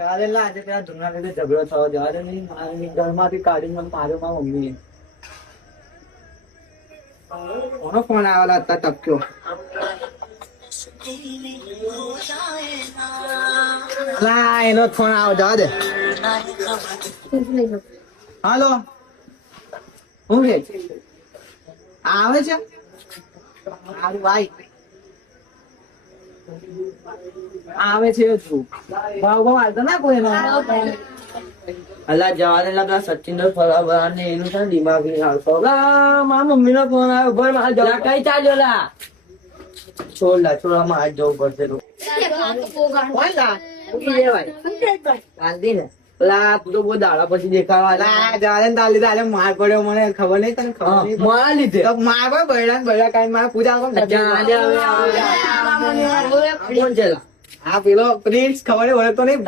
જવા દે લા, આજે પેલા ધૂળના લીધે ઝઘડો થયો. જવા દે નહીં, મારી ઘરમાંથી કાઢીને મને માર્યો મારા મમ્મીએ. કોનો ફોન આવેલા હતા ટપક્યો? લા એનો ફોન આવો, જવા દે. હાલો, હું રે આવે છે? સારું ભાઈ આવે છે. શું ભાવ ભાવ હાલતો ના કોઈ અલા જવા દે. પેલા સચિન નો ફરવા ને એનું છે દિમાગ નહીં હાલતો. મારા મમ્મી નો ફોન આવ્યો. ભાઈ મારે જવા કઈ ચાલ્યો લા? છોડલા છોડવામાં આજ જવું પડશે. પેલા તું તો બહુ દાડા પછી દેખાવા. જવા માર પડ્યો મને ખબર નહીં. તને ખબર નહીં મારા લીધે માર પડ્યો. બૈડા કઈ મારા પૂજા કોણ છે? આ પેલો પ્રિન્સ ખબર ઓળખતો નહીં.